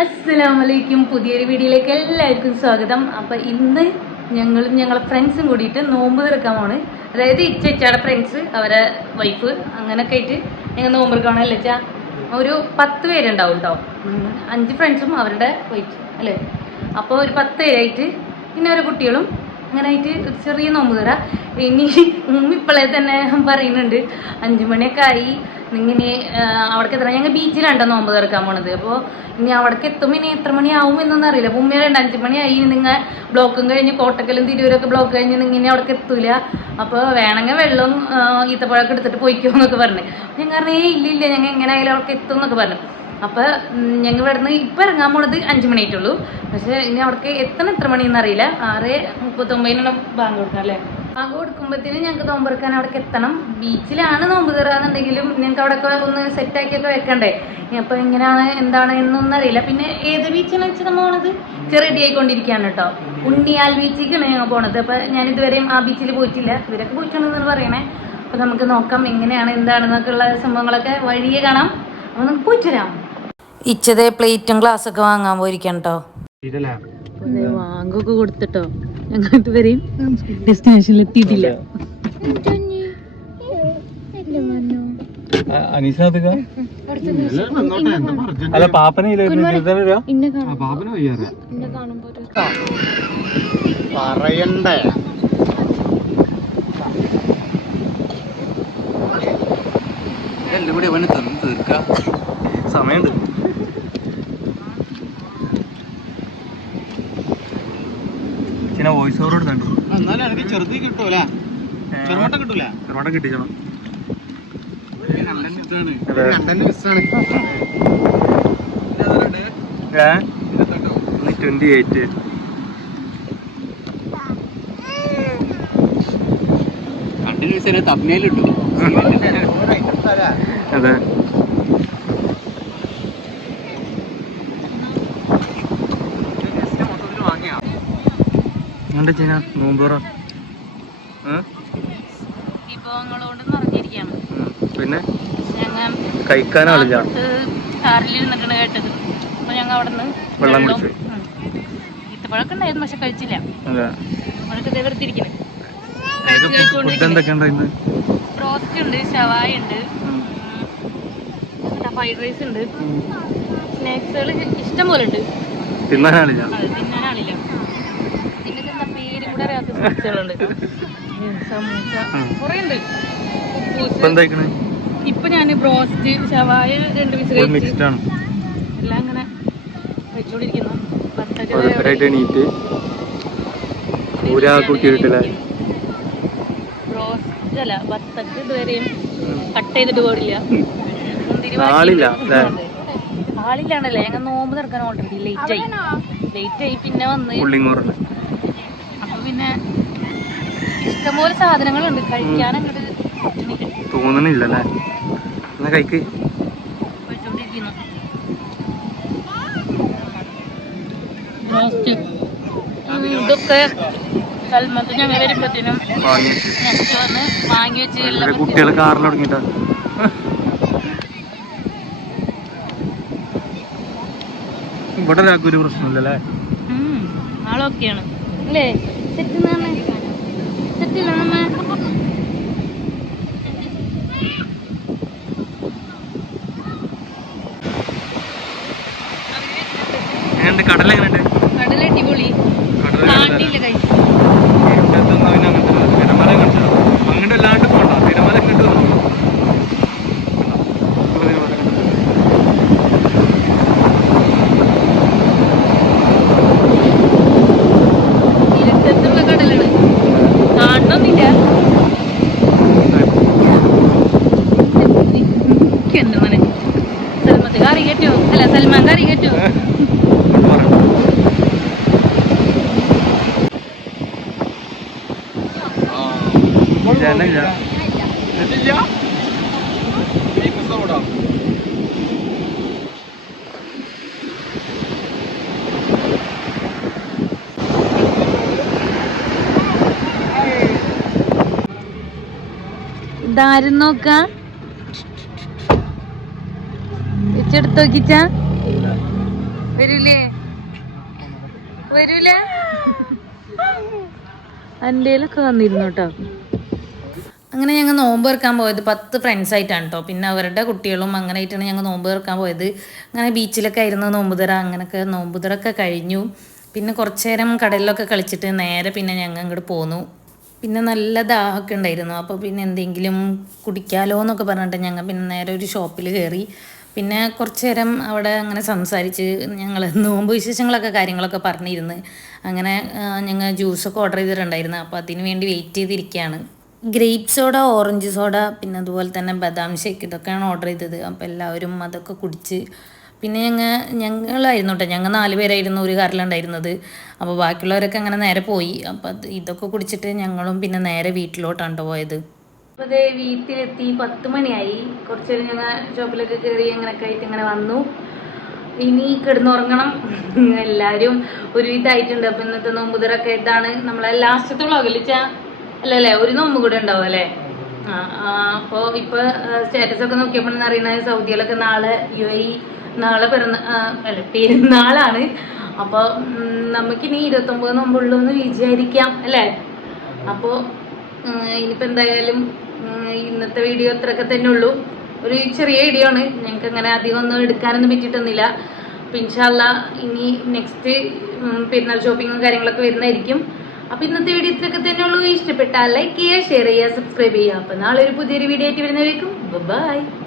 അസ്സലാമലൈക്കും. പുതിയൊരു വീഡിയോയിലേക്ക് എല്ലാവർക്കും സ്വാഗതം. അപ്പം ഇന്ന് ഞങ്ങളും ഞങ്ങളെ ഫ്രണ്ട്സും കൂടിയിട്ട് നോമ്പ് തുറക്കാൻ പോണ്. അതായത് ഇച്ചയുടെ ഫ്രണ്ട്സ്, അവരെ വൈഫ്, അങ്ങനെയൊക്കെ ആയിട്ട് ഞങ്ങൾ നോമ്പ് തുറക്കണം. അല്ലേ വെച്ചാൽ ഒരു 10 പേരുണ്ടാവും കേട്ടോ. 5 ഫ്രണ്ട്സും അവരുടെ വൈഫ് അല്ലേ. അപ്പോൾ ഒരു 10 പേരായിട്ട് പിന്നെ ഓരോ കുട്ടികളും അങ്ങനെ ആയിട്ട് ഒരു ചെറിയ നോമ്പ് തുറ. ഇനി ഇപ്പോഴേ തന്നെ പറയുന്നുണ്ട് 5 മണിയൊക്കെ ആയി, ഇങ്ങനെ അവിടേക്ക് എത്തണം. ഞങ്ങൾ ബീച്ചിലാണ്ടോ നോമ്പ് തുറക്കാൻ പോണത്. അപ്പോൾ ഇനി അവിടേക്ക് എത്തുമ്പോൾ ഇനി എത്ര മണിയാവും എന്നൊന്നും അറിയില്ല. അപ്പോൾ ഉമ്മയുണ്ട് 5 മണിയായി, നിങ്ങൾ ബ്ലോക്കും കഴിഞ്ഞ് കോട്ടക്കലും തിരൂരൊക്കെ ബ്ലോക്ക് കഴിഞ്ഞ് ഇങ്ങനെ അവിടേക്ക് എത്തൂല, അപ്പോൾ വേണമെങ്കിൽ വെള്ളവും ഈത്തപ്പഴമൊക്കെ എടുത്തിട്ട് പോയിക്കോ എന്നൊക്കെ പറഞ്ഞു. ഞങ്ങൾ പറഞ്ഞേ ഇല്ല ഞങ്ങൾ എങ്ങനെ ആയാലും അവിടേക്ക് എത്തും എന്നൊക്കെ പറഞ്ഞു. അപ്പോൾ ഞങ്ങൾ ഇവിടെ നിന്ന് ഇപ്പം ഇറങ്ങാൻ പോണത് 5 മണിയായിട്ടുള്ളൂ. പക്ഷേ ഇനി അവിടേക്ക് എത്തണം എത്ര മണിയെന്ന് അറിയില്ല. 6:39 ബാങ്ക് കൊടുക്കണം അല്ലേ. ബാങ്ക് കൊടുക്കുമ്പോഴത്തേന് ഞങ്ങൾക്ക് നോമ്പ് തുറക്കാൻ അവിടേക്ക് എത്തണം. ബീച്ചിലാണ് നോമ്പ് തുറക്കാന്നുണ്ടെങ്കിലും ഞങ്ങൾക്ക് അവിടെയൊക്കെ ഒന്ന് സെറ്റാക്കിയൊക്കെ വെക്കണ്ടേ. അപ്പോൾ എങ്ങനെയാണ് എന്താണ് എന്നൊന്നും അറിയില്ല. പിന്നെ ഏത് ബീച്ചാണെന്ന് വെച്ചാൽ നമ്മൾ പോണത് റെഡി ആയിക്കൊണ്ടിരിക്കുകയാണ് കേട്ടോ. ഉണ്ണിയാൽ ബീച്ചിലേക്കാണ് ഞങ്ങൾ പോണത്. അപ്പോൾ ഞാനിതുവരെയും ആ ബീച്ചിൽ പോയിട്ടില്ല. ഇവരൊക്കെ പോയിട്ടുണ്ടെന്ന് പറയണേ. അപ്പോൾ നമുക്ക് നോക്കാം എങ്ങനെയാണ് എന്താണെന്നൊക്കെ ഉള്ള സംഭവങ്ങളൊക്കെ വഴിയെ കാണാം. അപ്പോൾ നമുക്ക് പോയിട്ട് വരാം. ഇച്ചതേ പ്ലേറ്റും ഗ്ലാസ്സൊക്കെ വാങ്ങാൻ പോയിരിക്കാം കേട്ടോ. വാങ്ങൊക്കെ കൊടുത്തിട്ടോ. ഞങ്ങൾ ഇതുവരെയും ഡെസ്റ്റിനേഷനിൽ എത്തിയിട്ടില്ല. അല്ല പാപ്പന പറയണ്ടേ. എല്ലാം കൂടി അവന് തന്നു തീർക്കാം. സമയമുണ്ട്. വോയിസ് ഓവർ എടുത്തുണ്ട്. എന്നാലും എനിക്ക് ചെറുതി കിട്ടൂല, ചെറുമട്ടം കിട്ടൂല. ചെറുമട്ടം കിട്ടിച്ചോണം. 28 കണ്ടിന്യൂസ് തമ്മിലിട്ടു. അതെ നോമ്പുറ പിന്നെ കഴിക്കാനാളില്ല. കാറിലിരുന്നിട്ടാണ് കേട്ടത്. അപ്പൊ ഞങ്ങൾ അവിടെ നിന്ന് വെള്ളം കുടിച്ചു. ഈത്തപ്പഴമൊക്കെ ഉണ്ടായിരുന്നു, പക്ഷെ കഴിച്ചില്ല. റോസ്റ്റ് ഉണ്ട്, ഷവായ ഉണ്ട്, ഫ്രൈഡ് റൈസ് ഉണ്ട്, സ്നാക്സുകൾ ഇഷ്ടം പോലെ ഉണ്ട്. തിന്നാനാളില്ല. പേരും കൂടെ അറിയാത്ത സ്നാക്സുകളുണ്ട്. സമൂസ കുറെ ഉണ്ട്. ഇപ്പൊ ഞാൻ ബ്രോസ്റ്റ്, ഷവായ 2 പീസ് കഴിച്ചു. എല്ലാം അങ്ങനെ വെച്ചോണ്ടിരിക്കുന്നു. ബ്രോസ്റ്റ് അല്ല, ബത്തക്ക് ഇതുവരെയും കട്ട് ചെയ്തിട്ട് പോടില്ല. ആളില്ലാണല്ലേ. ഞങ്ങൾ നോമ്പ് തുറക്കാൻ ഓൾറെഡി ലേറ്റ് ആയി പിന്നെ വന്ന്. അപ്പൊ പിന്നെ ഇഷ്ടംപോലെ സാധനങ്ങളുണ്ട് കഴിക്കാനങ്ങോട്ട് തോന്നണില്ലല്ലേ. കഴിക്ക്. ഇതൊക്കെ സൽമത്ത് ഞങ്ങൾ വരുമ്പോഴത്തേനും നെക്സ്റ്റ് വന്ന് വാങ്ങി വെച്ച് കുട്ടികൾ കാറിൽ തുടങ്ങിട്ടാ. ഇവിടെ ഒരു പ്രശ്നമില്ലല്ലേ. ആളൊക്കെയാണ് അല്ലേ. സെറ്റ് സെറ്റില്ല നമ്മ. കടല എങ്ങനെയുണ്ട്? കടല അടിപൊളി. കാട്ടിയില്ല കഴിച്ചു. തിരമല അങ്ങോട്ട് അല്ലാണ്ട് പോകണ്ട. തിരമല ഇങ്ങോട്ട് ഇരുട്ടത്തുള്ള കടലാണ്. കാണണമെന്നില്ല. സൽമത്ത് കറി കെട്ടോ, അല്ല സൽമാൻ കറി കെട്ടോ. ഇതാരും നോക്കാ വെച്ചെടുത്ത് നോക്കിച്ചാ. വരൂലേ വരൂല എന്തേലൊക്കെ വന്നിരുന്നു കേട്ടോ. അങ്ങനെ ഞങ്ങൾ നോമ്പ് തുറക്കാൻ പോയത് 10 ഫ്രണ്ട്സായിട്ടാണ് കേട്ടോ. പിന്നെ അവരുടെ കുട്ടികളും അങ്ങനെ ആയിട്ടാണ് ഞങ്ങൾ നോമ്പ് തുറക്കാൻ പോയത്. അങ്ങനെ ബീച്ചിലൊക്കെ ആയിരുന്നു നോമ്പുതുറ. അങ്ങനെയൊക്കെ നോമ്പുതുറൊക്കെ കഴിഞ്ഞു. പിന്നെ കുറച്ച് നേരം കടലിലൊക്കെ കളിച്ചിട്ട് നേരെ പിന്നെ ഞങ്ങൾ ഇങ്ങോട്ട് പോന്നു. പിന്നെ നല്ല ദാഹമൊക്കെ ഉണ്ടായിരുന്നു. അപ്പോൾ പിന്നെ എന്തെങ്കിലും കുടിക്കാലോ എന്നൊക്കെ പറഞ്ഞിട്ട് ഞങ്ങൾ പിന്നെ നേരെ ഒരു ഷോപ്പിൽ കയറി. പിന്നെ കുറച്ച് നേരം അവിടെ അങ്ങനെ സംസാരിച്ച് ഞങ്ങൾ നോമ്പ് വിശേഷങ്ങളൊക്കെ കാര്യങ്ങളൊക്കെ പറഞ്ഞിരുന്ന്. അങ്ങനെ ഞങ്ങൾ ജ്യൂസൊക്കെ ഓർഡർ ചെയ്തിട്ടുണ്ടായിരുന്നു. അപ്പോൾ അതിന് വേണ്ടി വെയിറ്റ് ചെയ്തിരിക്കുകയാണ്. ഗ്രേപ്പ് സോഡ, ഓറഞ്ച് സോഡ, പിന്നെ അതുപോലെ തന്നെ ബദാം ഷേക്ക് ഇതൊക്കെയാണ് ഓർഡർ ചെയ്തത്. അപ്പോൾ എല്ലാവരും അതൊക്കെ കുടിച്ച് പിന്നെ ഞങ്ങളായിരുന്നു കേട്ടോ, ഞങ്ങൾ 4 പേരായിരുന്നു ഒരു കാറിലുണ്ടായിരുന്നത്. അപ്പോൾ ബാക്കിയുള്ളവരൊക്കെ അങ്ങനെ നേരെ പോയി. അപ്പോൾ ഇതൊക്കെ കുടിച്ചിട്ട് ഞങ്ങളും പിന്നെ നേരെ വീട്ടിലോട്ടാണ് പോയത്. അപ്പോൾ അതേ വീട്ടിലെത്തി 10 മണിയായി. കുറച്ച് നേരം ഞങ്ങൾ ഷോപ്പിലൊക്കെ കയറി അങ്ങനെയൊക്കെ ആയിട്ട് ഇങ്ങനെ വന്നു. ഇനി കിടന്നുറങ്ങണം. എല്ലാവരും ഒരുവിധമായിട്ടുണ്ട്. അപ്പോൾ ഇന്നത്തെ നോമ്പുതുറൊക്കെ ഇതാണ് നമ്മളെ ലാസ്റ്റത്തെ വ്ളോഗിലിച്ച അല്ലല്ലേ, ഒരു നോമ്പ് കൂടെ ഉണ്ടാവും അല്ലേ. അപ്പോൾ ഇപ്പോൾ സ്റ്റാറ്റസൊക്കെ നോക്കിയപ്പോൾ അറിയുന്നത് സൗദിയിലൊക്കെ നാളെ UAE നാളെ പെരുന്നാളാണ്. അപ്പോൾ നമുക്കിനി 29 നോമ്പുള്ളൂ എന്ന് വിചാരിക്കാം അല്ലേ. അപ്പോൾ ഇനിയിപ്പോൾ എന്തായാലും ഇന്നത്തെ വീഡിയോ ഇത്രയൊക്കെ തന്നെ ഉള്ളൂ. ഒരു ചെറിയ വീഡിയോ ആണ്, ഞങ്ങൾക്ക് അങ്ങനെ അധികം ഒന്നും എടുക്കാനൊന്നും പറ്റിയിട്ടൊന്നുമില്ല. അപ്പോൾ ഇൻഷാ അല്ലാഹ് ഇനി നെക്സ്റ്റ് പെരുന്നാൾ ഷോപ്പിങ്ങും കാര്യങ്ങളൊക്കെ വരുന്നതായിരിക്കും. അപ്പോൾ ഇന്നത്തെ വീഡിയോ ഇത്രയൊക്കെ തന്നെ ഉള്ളൂ. ഇഷ്ടപ്പെട്ടാൽ ലൈക്ക് ചെയ്യുക, ഷെയർ ചെയ്യുക, സബ്സ്ക്രൈബ് ചെയ്യുക. അപ്പോൾ നാളെ ഒരു പുതിയൊരു വീഡിയോ ആയിട്ട് വരുന്നവരേക്കും ബൈ.